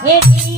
Hey.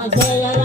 Mas ela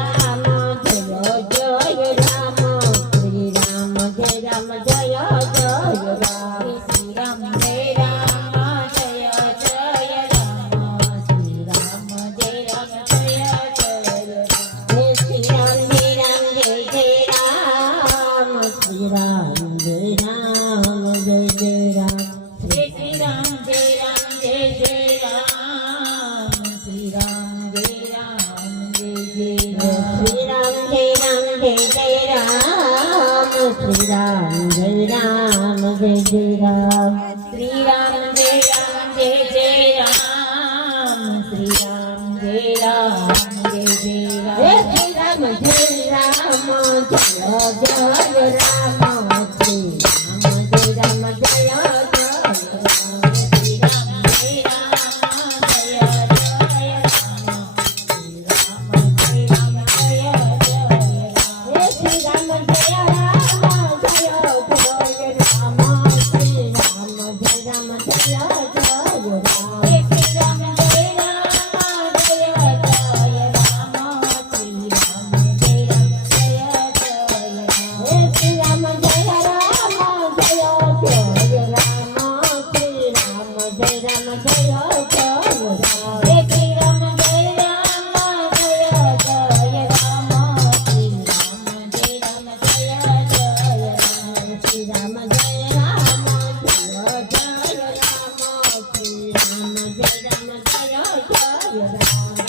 ಸದಾ